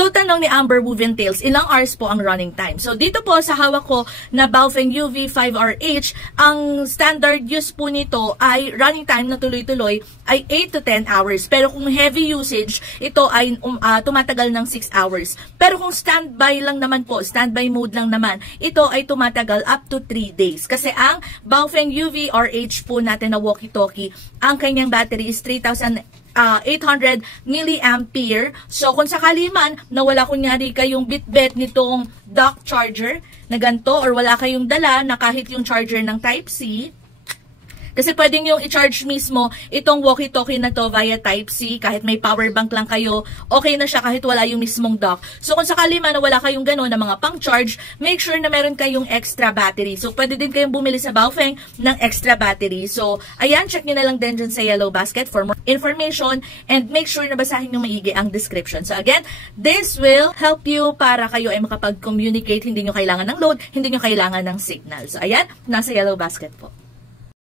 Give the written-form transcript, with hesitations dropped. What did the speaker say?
So, tanong ni Amber Woven Tales, ilang hours po ang running time? So, dito po sa hawak ko na Baofeng UV5RH, ang standard use po nito ay running time na tuloy-tuloy ay 8 to 10 hours. Pero kung heavy usage, ito ay tumatagal ng 6 hours. Pero kung standby lang naman po, standby mode lang naman, ito ay tumatagal up to 3 days. Kasi ang Baofeng UV-RH po natin na walkie-talkie, ang kanyang battery is 3,800 milliampere. So, kung sakali man na wala kunyari kayong bitbit nitong dock charger na ganito or wala kayong dala na kahit yung charger ng Type-C, kasi pwedeng yung i-charge mismo itong walkie-talkie na to via Type-C, kahit may power bank lang kayo, okay na siya kahit wala yung mismong dock. So kung sakali man na wala kayong gano'n na mga pang-charge, make sure na meron kayong extra battery. So pwede din kayong bumili sa Baofeng ng extra battery. So ayan, check nyo na lang din dyan sa Yellow Basket for more information and make sure na basahin nyo maigi ang description. So again, this will help you para kayo ay makapag-communicate, hindi nyo kailangan ng load, hindi nyo kailangan ng signal. So ayan, nasa Yellow Basket po.